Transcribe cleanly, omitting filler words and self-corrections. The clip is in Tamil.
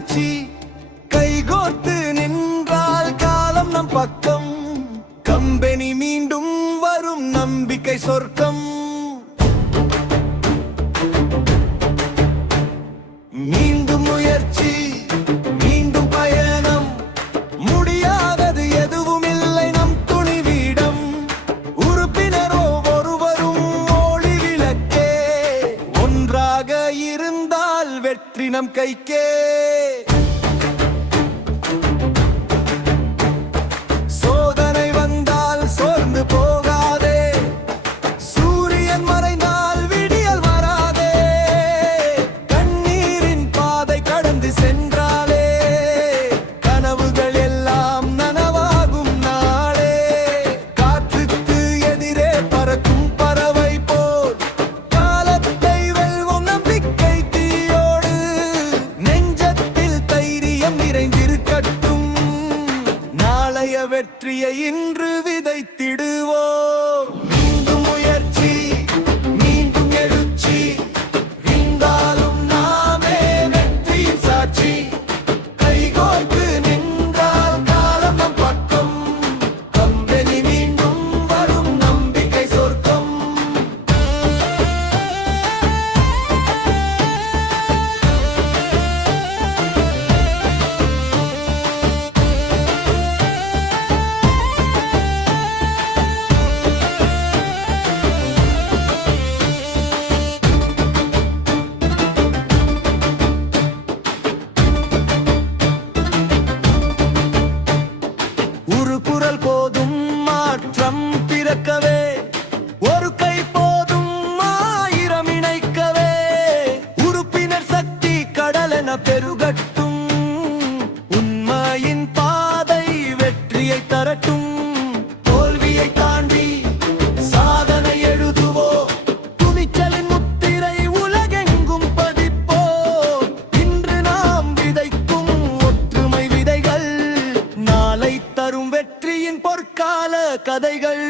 சாட்சி. கைகோர்த்து நின்றால் காலம் நம் பக்கம். கம்பெனி மீண்டும் வரும் நம்பிக்கை சொர்க்கம். மீண்டும் முயற்சி, மீண்டும் பயணம். முடியாதது எதுவும் இல்லை நம் துணிவிடம். உறுப்பினரோ ஒருவரும் ஒளி விளக்கே. ஒன்றாக இருந்தால் வெற்றி நம் கைக்கே. சோதனை வந்தால் சோர்ந்து போகாதே. சூரியன் மறைந்தால் விடியல் வராதே. கண்ணீரின் பாதை கடந்து சென்றாலே கனவுகள் எல்லாம் நனவாகும் நாளே. காற்றுக்கு எதிரே பறக்கும் பறவை போல் காலத்தை வெல்வோம் நம்பிக்கை தீயோடு. நெஞ்சத்தில் தைரியம் நிறைந்திருக்கட்டும். நாளைய வெற்றியை இன்று விதைத்திடுவோம். மீண்டும் முயற்சி, மீண்டும் எழுச்சி. வீழ்ந்தாலும் நாமே வெற்றியின் சாட்சி. கைகோர்த்து நின்றால் காலம் நம் பக்கம். கம்பெனி மீண்டும் வரும் நம்பிக்கை சொர்க்கம். ஒரு குரல் போதும் மாற்றம் பிறக்கவே. ஒரு கை போதும் ஆயிரம் இணைக்கவே. உறுப்பினர் சக்தி கடலென பெருகட்டும். உண்மையின் பாதை வெற்றியை தரட்டும். தோல்வியை தாண்டி சாதனை எழுதுவோம். துணிச்சலின் முத்திரை உலகெங்கும் பதிப்போம். இன்று நாம் விதைக்கும் ஒற்றுமை விதைகள் நாளை தரும் வெற்றியின் பொற்கால கதைகள்.